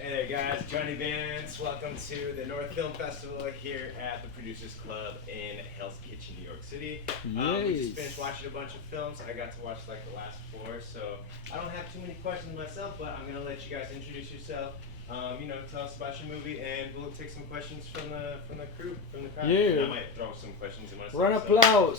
Hey there guys, Johnny Vance. Welcome to the North Film Festival here at the Producers Club in Hell's Kitchen, New York City. We just finished watching a bunch of films. I got to watch like the last 4, so I don't have too many questions myself, but I'm gonna let you guys introduce yourself. Tell us about your movie, and we'll take some questions from the crew, from the crowd. Yeah. I might throw some questions in myself. Run applause.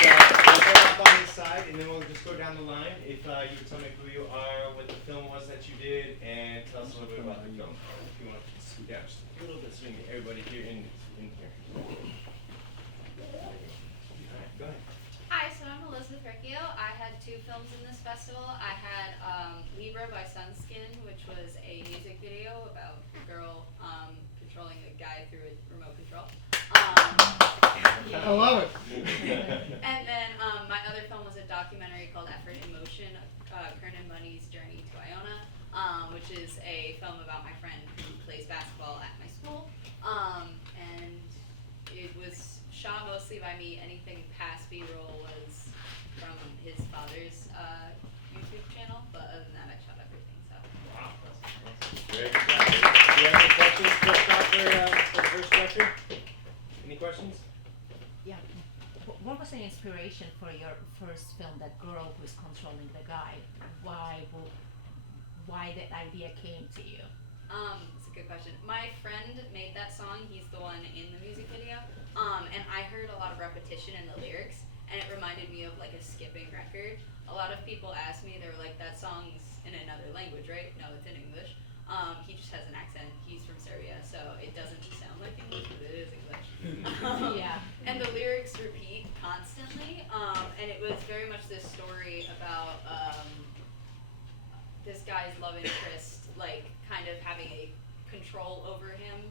So we'll start off on this side, and then we'll just go down the line. If you could tell me who you are, what the film was that you did, and tell us a little bit about the film. If you want to scoot down just a little bit so we can get everybody here in here. Alright, go ahead. Hi, so I'm Elizabeth Riccio. I had 2 films in this festival. I had Libra by Sunskin, which was a music video about a girl controlling a guy through a remote control. I love it. And then my other film was a documentary called Effort in Motion, Kern and Bunny's Journey to Iona, which is a film about my friend who plays basketball at my school. And it was shot mostly by me. Anything past B-roll was from his father's YouTube channel, but other than that, I shot everything. So. Wow, that's great. Do you have any questions first off for the first question? Any questions? Yeah. What was the inspiration for your first film, that girl who's controlling the guy? Why that idea came to you? It's a good question. My friend made that song. He's the one in the music video. And I heard a lot of repetition in the lyrics, and it reminded me of like a skipping record. A lot of people asked me, they were like, that song's in another language, right? No, it's in English. He just has an accent. He's from Serbia, so it doesn't sound like English, but it is English. Yeah. And the lyrics repeat constantly, and it was very much this story about this guy's love interest, like kind of having a control over him.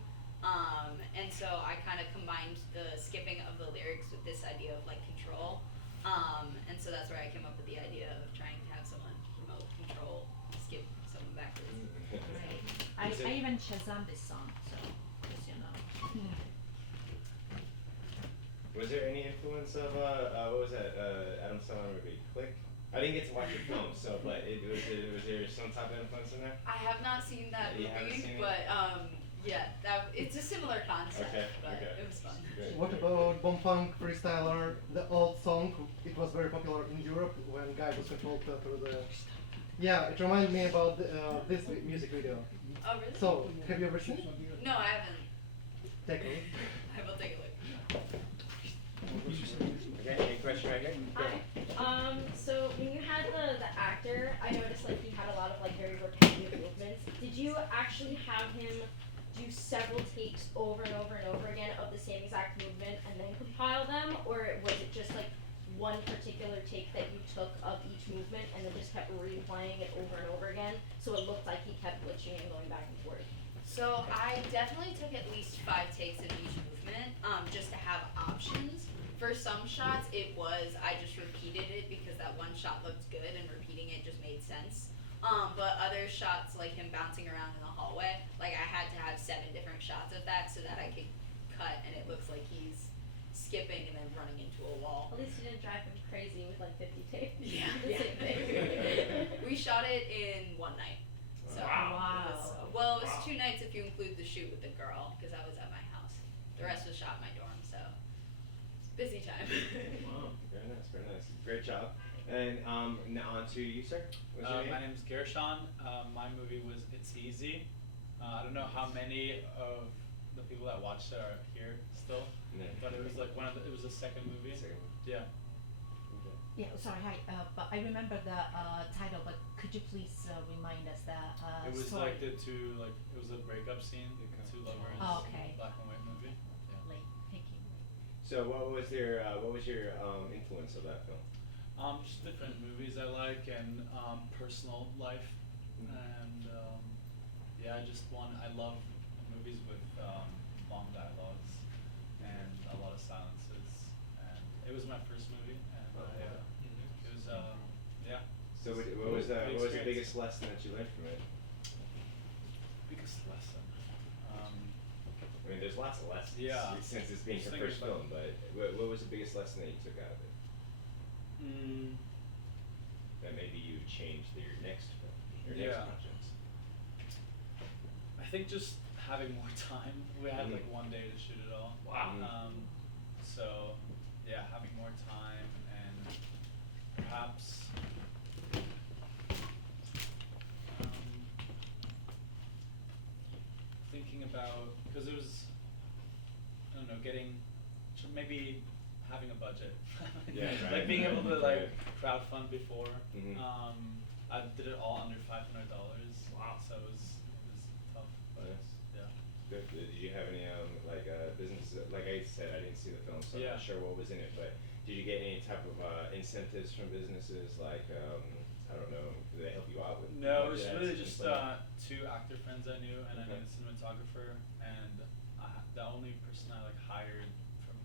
And so I kind of combined the skipping of the lyrics with this idea of like control. And so that's where I came up with the idea of trying to have someone remote control skip someone backwards. Right. I even Shazam this song, so just Was there any influence of what was that Adam Sandler movie, Click? I didn't get to watch your film, so but was there some type of influence in there? I have not seen that You haven't movie, seen it? but it's a similar concept, Okay, but okay. it was fun. Good. What about Bomb Funk Freestyler, the old song? It was very popular in Europe when guy was controlled through the... Yeah, it reminded me about this music video. Oh, really? So, have you ever seen it? No, I haven't. Take a look. I will take a look. Okay, any question right here? Go ahead. Hi. So when you had the actor, I noticed like he had a lot of like very repetitive movements. Did you actually have him do several takes over and over and over again of the same exact movement and then compile them, or was it just like one particular take that you took of each movement and then just kept replaying it over and over again, so it looked like he kept glitching and going back and forth? So I definitely took at least 5 takes of each movement, just to have options. For some shots, I just repeated it because that one shot looked good and repeating it just made sense. But other shots, like him bouncing around in the hallway, like I had to have 7 different shots of that so that I could cut and it looks like he's skipping and then running into a wall. At least you didn't drive him crazy with like 50 takes. Yeah. The same thing. We shot it in 1 night. So Wow. it was 2 nights if you include the shoot with the girl, because I was at my house. The rest was shot in my dorm, so it's busy time. Wow, very nice, very nice. Great job. And now on to you, sir. What's your name? My name is Gershon. My movie was It's Easy. I don't know how many of the people that watched it are here still, No. but it was like it was the second movie. Second. Yeah. Okay. Yeah, sorry, hi. But I remember the title, but could you please remind us the It was story? like it was a breakup scene, the 2 lovers, Oh, okay. black and white movie. Yeah. Like, thank you. So what was your influence of that film? Just different movies I like and personal life, and I love movies with long dialogues and a lot of silences. And it was my first movie, and it was yeah. So what was the biggest lesson that you learned from it? Biggest lesson. I mean, there's lots of lessons. Yeah. Since it's being your first film, but what was the biggest lesson that you took out of it? That maybe you changed your next film. next Yeah. projects? I think just having more time. We had like Mhm. one day to shoot it all. Wow. So yeah, having more time and perhaps thinking about, because it was, I don't know, maybe having a budget. Yeah, right. Like being able to like Yeah. crowdfund before. Mhm. I did it all under $500. Wow. So it was tough. But Nice. yeah. Good. Did you have any like businesses? Like I said, I didn't see the film, so I'm Yeah. not sure what was in it. But did you get any type of incentives from businesses? Like I don't know, do they help you out with? No, it was budgets really and just stuff? 2 actor friends I knew, and I Okay. knew a cinematographer, and the only person I like hired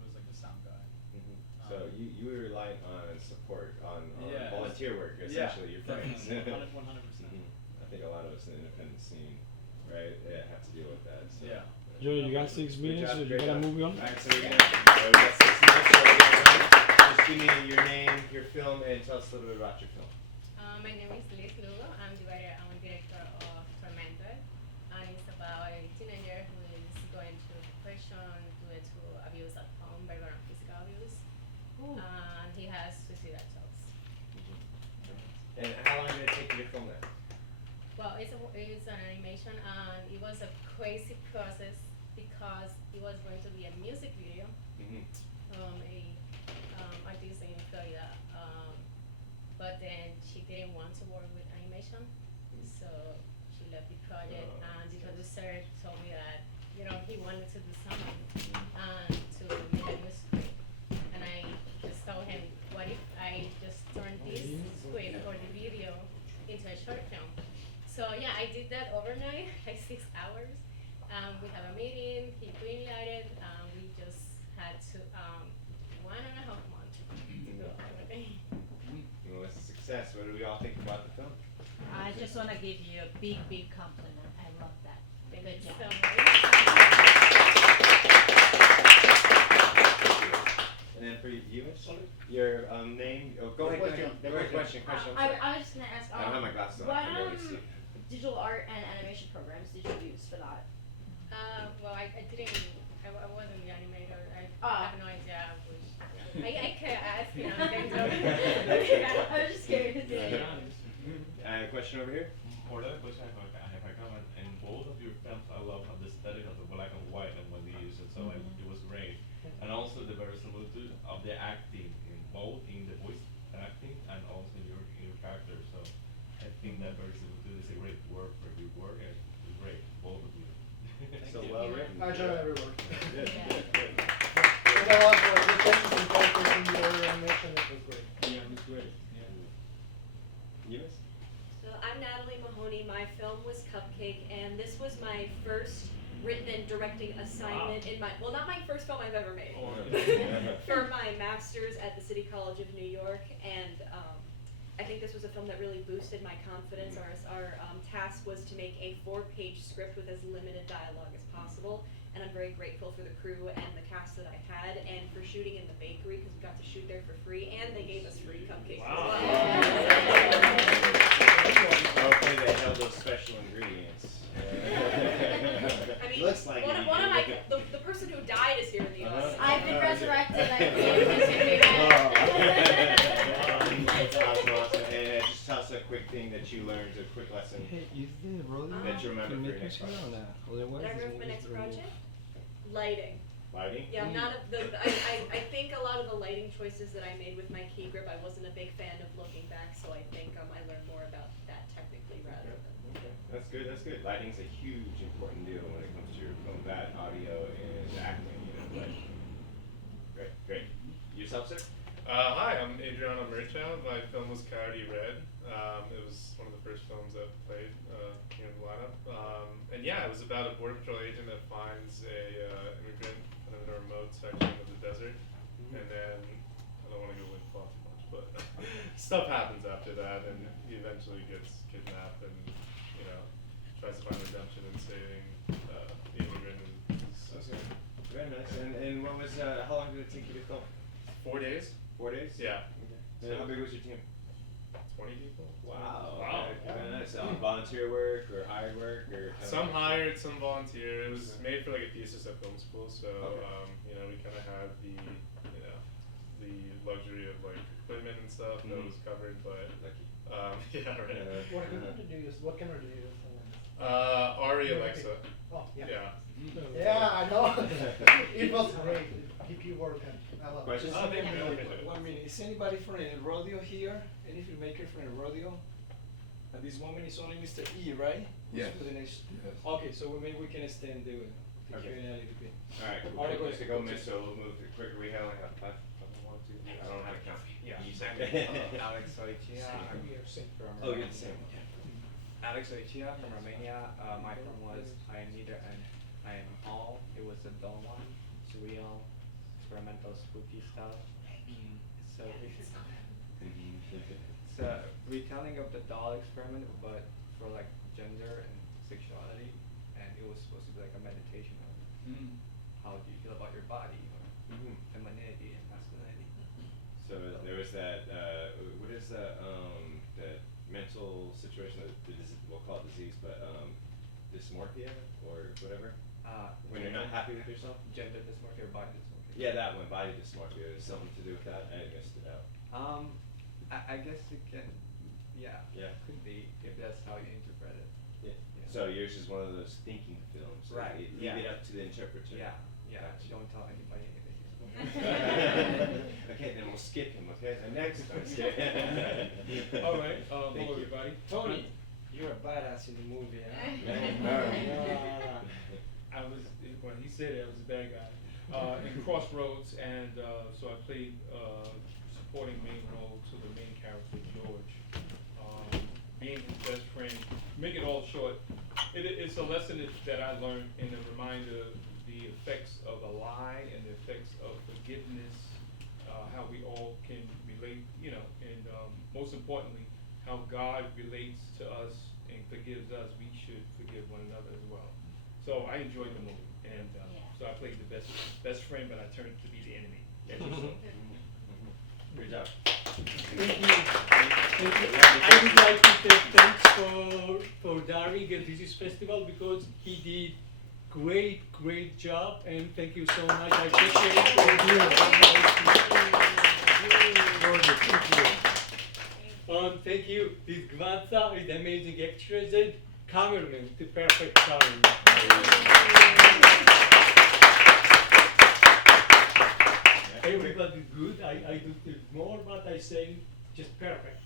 was like a sound guy. Mhm. So you relied on support on Yeah, volunteer work, yeah, essentially your friends. definitely, 100%. Mhm. I think a lot of us in the independent scene, right, have to deal with that. So. Yeah. Joey, you got 6 Good minutes, job, so you great gotta job. move on. Alright, so we're gonna, we got 6 minutes, so we're gonna run. Just give me your name, your film, and tell us a little bit about your film. My name is Liz Lugo. I'm the writer and director of Tormented, and it's about a teenager who is going through depression due to abuse at home, verbal and physical abuse, and he has suicidal thoughts. And how long did it take you to film that? Well, it's an animation, and it was a crazy process because it was going to be a music video Mm-hmm. from a artist in Florida, but then she didn't want to work with animation, so she left the project. Oh, And the that's producer told me that he wanted to do something and to make a new script, and I just told him, what if I just turn this script or the video into a short film? So yeah, I did that overnight, like 6 hours. We have a meeting, he greenlighted, we just had to 1.5 months to do everything. Well, it's a success. What do we all think about the film? I just want to give you a big, big compliment. I love that. Thank Good you job. so much. And then for you, your name. Oh, go ahead. Question. I was just gonna ask. I don't have my glasses on. What I can barely see. digital art and animation programs did you use for that? Well, I wasn't the animator. I Ah. have no idea which. I could ask him. I was just curious. A question over here. For that question, I have a comment. In both of your films, I love how the aesthetic of the black and white and when they use it, so it was great. And also the verisimilitude of the acting, in both in the voice acting and also in your character. So I think that verisimilitude is a great word for your work, and it's great, both of you. So well written. I enjoy every word. Good. And I love the changes and characters in your animation. It was great. Yeah, it was great. Eunice? So I'm Natalie Mahoney. My film was Cupcake, and this was my first written and directing assignment in well, not my first film I've ever made, for my master's at the City College of New York, and I think this was a film that really boosted my confidence. Our task was to make a 4-page script with as limited dialogue as possible, and I'm very grateful for the crew and the cast that I had, and for shooting in the bakery, because we got to shoot there for free, and they gave us free cupcakes as well. Hopefully they held those special ingredients. I mean, Looks like one it. of my the person who died is here in the audience. I've been resurrected. That's awesome. And just tell us a quick thing that you learned, a quick lesson Hey, is the rolling that you remember for your Filmmakers next here or project. not? Otherwise, What I it's remember for my always next the remote. project? Lighting. Lighting? Yeah, I'm not I think a lot of the lighting choices that I made with my key grip, I wasn't a big fan of looking back, so I think I learned more about that technically rather than. Okay. That's good. Lighting's a huge important deal when it comes to your film, that audio and acting, but great. Yourself, sir? Hi, I'm Adriano Murchow. My film was Coyote Red. It was one of the first films I've played here in the lineup. And yeah, it was about a Border Patrol agent that finds a immigrant kind of in a remote section of the desert. And then, I don't want to go into plot too much, but stuff happens after that, and he eventually gets kidnapped and, tries to find redemption in saving the immigrant and his sister. Very nice. And what was, how long did it take you to film? 4 days? 4 days? Yeah. Okay. And how big was your team? 20 people. Wow. Wow. Okay. Very nice. Volunteer work or hired work or kind of Some mix? hired, some volunteer. It was made for like a thesis at film school, so Okay. you know, we kind of had the the luxury of like equipment and stuff that was covered, but Lucky. yeah, right. What equipment did you use? What camera did you use? Ari Alexa. Oh, yeah. Yeah. Yeah, I know. It was great. Keep working. I love it. Questions? Oh, thank you. Wait 1 minute. Is anybody from a rodeo here? Any filmmaker from a rodeo? At this moment, it's only Mr. E, right? Yes. For the next. Yes. Okay, so maybe we can extend the Okay. Q&A a little bit. Alright, cool. Alright, go Just to ahead. go, Mitch, so we'll move it quicker. We only have five, one, two, I don't know how to count. Yeah. You say? Alex Oichia. We are same from Oh, you're the same one. Alex Oichia from Romania. My film was I Am Neither and I Am All. It was a dull one, surreal, experimental, spooky stuff. So it's a retelling of the doll experiment, but for like gender and sexuality, and it was supposed to be like a meditation on how do you feel about your body, or femininity and masculinity. So there was that, what is that mental situation, we'll call it disease, but dysmorphia or whatever? When you're not happy with yourself? Gender dysmorphia or body dysmorphia. Yeah, that one, body dysmorphia. Is something to do with that? I missed it out. I guess it can, yeah. Yeah. Could be, if that's how you interpret it. Yeah. Yeah. So yours is one of those thinking films. So Right, Leave yeah. it up to the interpreter. Yeah, yeah, Gotcha. don't tell anybody anything. Okay, then we'll skip him, okay? The next one. All right, Thank hello you. everybody. Tony, you're a badass in the movie, huh? I was, when he said it, I was a bad guy. In Crossroads, and so I played supporting main role to the main character, George. Being his best friend, make it all short, it's a lesson that I learned and a reminder of the effects of a lie and the effects of forgiveness, how we all can relate, you know, and most importantly, how God relates to us and forgives us. We should forgive one another as well. So I enjoyed the movie, and so I played the best friend, but I turned to be the enemy. As you saw. Good job. Thank you. I would like to say thanks for Dari at this festival because he did great job, and thank you so much. I appreciate it. Thank you. This Gvanza is amazing actress and cameraman, the perfect cameraman. Everybody's good. I do feel more, but I say just perfect.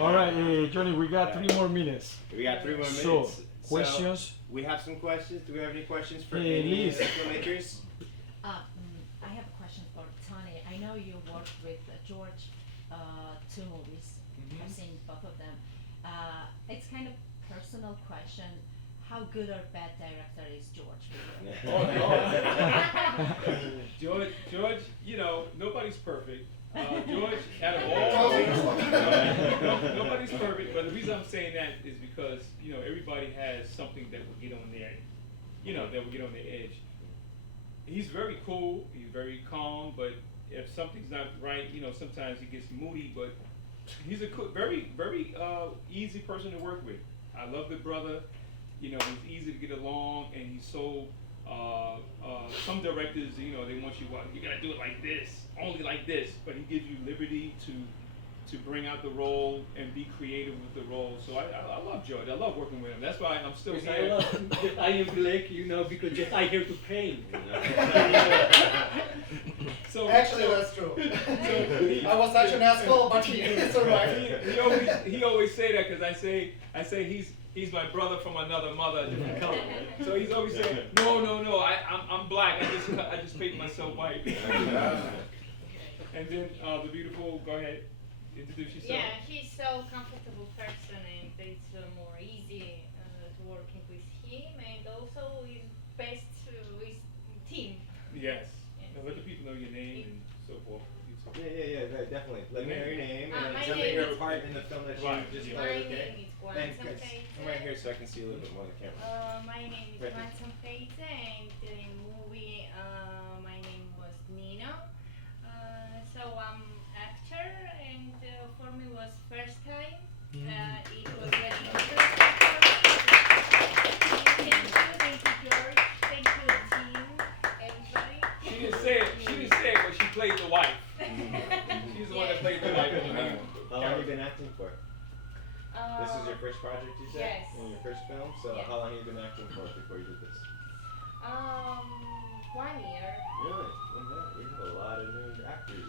All right, Johnny, we got 3 more minutes. We got 3 more minutes. So, questions? So, we have some questions. Do we have any questions for Hey, any Liz. filmmakers? I have a question for Tony. I know you worked with George, 2 movies. I've seen both of them. It's kind of personal question. How good or bad director is George for you? Oh, no. George, you know, nobody's perfect. George, out of all, nobody's perfect. But the reason I'm saying that is because you know everybody has something that will get on their, you know, that will get on their edge. He's very cool. He's very calm. But if something's not right, you know, sometimes he gets moody. But he's a very easy person to work with. I love the brother. You know, he's easy to get along, and he's so. Some directors, you know, they want you gotta do it like this, only like this, but he gives you liberty to bring out the role and be creative with the role. So I love George. I love working with him. That's why I'm still here. I love that I am black, you know, because just I here to paint. So Actually, that's true. I was such an asshole, but it's alright. He always say that because I say he's my brother from another mother, different color. So he's always saying, no, I'm black. I just paint myself white. And then the beautiful, go ahead, introduce yourself. Yeah, he's so comfortable person, and it's more easy to working with him, and also is best with team. Yes. Now let the people know your name and so forth. Yeah, definitely. Let me know your name and my tell me name your is- part in the film that you just My played, name okay? is Juan Thanks. Sanfeite. Come right here so I can see a little bit more of the camera. My name is Right Juan there. Sanfeite, and in movie my name was Nino. So I'm actor, and for me was play tonight. How long have you been acting for? This is your first project, you said? Yes. And your first film? So Yes. how long have you been acting for before you did this? 1 year. Really? Okay. We have a lot of new actors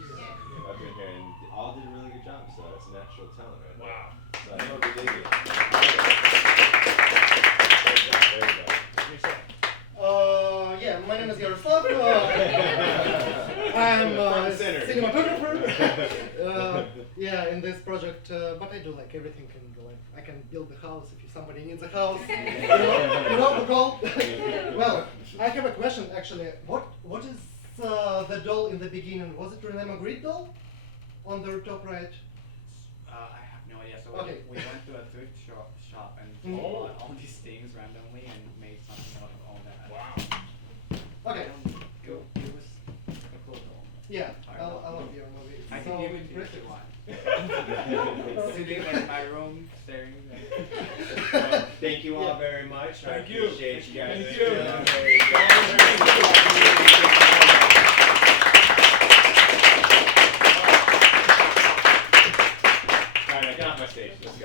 up in here, and all did a really good job, so that's natural talent right there. Wow. So I hope you dig it. Very good. Yeah, my name is Yaroslav. I'm Front a and center. cinematographer. Yeah, in this project, but I do like everything in the life. I can build a house if somebody needs a house. You know the goal. Well, I have a question actually. What is the doll in the beginning? Was it Renee Magritte doll on the top right? I have no idea. So Okay. we went to a thrift shop and Mhm. bought all these things randomly and made something out of all that. Wow. Okay. It was a cool doll. Yeah, I I love love your movie. I It's can so give it to you if pretty. you want. Sitting in my room staring at Well, thank you all Yeah. very much. Thank I you. appreciate you guys. Thank you. Very good. Alright, now get off my stage. Let's go.